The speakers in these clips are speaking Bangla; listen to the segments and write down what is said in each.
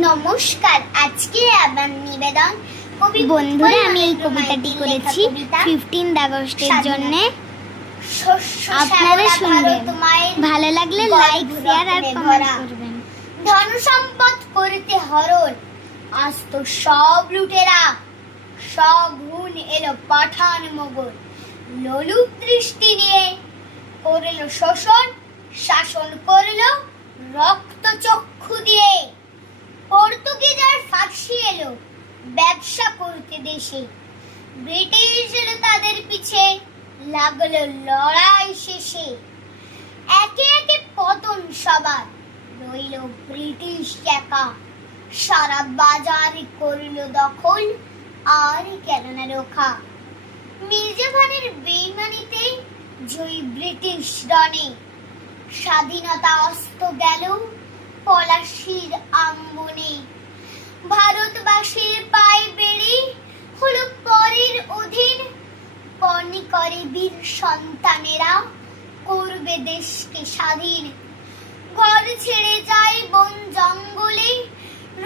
নমস্কার। আজকে আমার নিবেদন বন্ধুরা, আমি এই কবিতাটি করেছি 15 আগস্টের জন্য। আপনারা শুনবেন, ভালো লাগলে লাইক, শেয়ার আর কমেন্ট করবেন। ধন সম্পদ করতে হরণ, আজ তো সব লুটেরা, সগুণ এলো পাঠান মোগল, লোলুপ দৃষ্টি নিয়ে করল শোষণ, শাসন করল রক্ত চক্ষু দিয়ে। পর্তুগিজ আর ফার্সি এলো ব্যবসা করতে দেশে, ব্রিটিশ এলো তাদের পিছে, লাগলো লড়াই শেষে। একে একে পতন সবার, রইল ব্রিটিশ একা, সারা বাজার করল দখল, আর কেন না রোখা। মির্জা ভানের বেইমানিতে জয়ী ব্রিটিশ রণে, স্বাধীনতা অস্ত গেল পলাশির আম্বনে। ভারতবাসীর পায়ে বেড়ে হলো পরের অধীন, পণি করে বীর সন্তানেরা করবে দেশকে স্বাধীন। ঘর ছেড়ে যায় বন জঙ্গলে,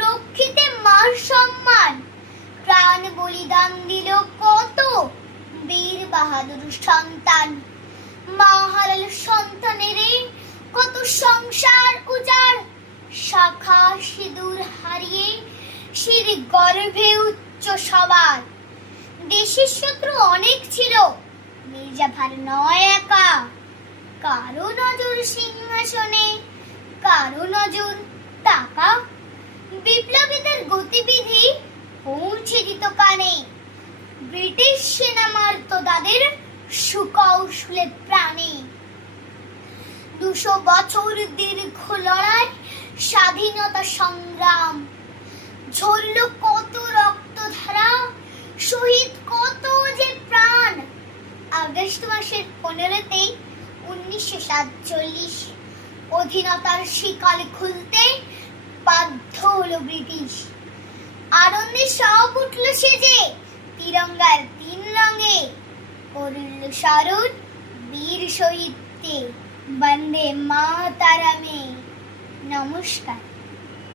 রক্ষিতে মার সম্মান, প্রাণ বলিদান দিল কত বীর বাহাদুর সন্তান। মা হারালো সন্তানেরে, কত সংসার উজাড়, শাখা সিঁদুর হারিয়ে শির গর্ভে উচ্চ সবার। দেশের শত্রু অনেক ছিল, মির্জা ভার নয় একা, কারো নজর সিংহাসনে, কারো নজর টাকা। বিপ্লবীদের গতিবিধি পৌঁছে দিত কানে, ব্রিটিশ সেনা মারত তাদের সুকৌশলে প্রাণে। 200 বছর দীর্ঘ লড়াই, স্বাধীনতা সংগ্রাম, ঝরল কত রক্তধারা, শহীদ কত যে প্রাণ। আগস্ট মাসের 15তে 1947 অধীনতার শিকল খুলতে বাধ্য হলো ব্রিটিশ। আনন্দে সব উঠল সেজে, তিরঙ্গার 3 রঙে, করল স্মরণ বীর শহীদকে, বন্দে মাতারামে। নমস্কার।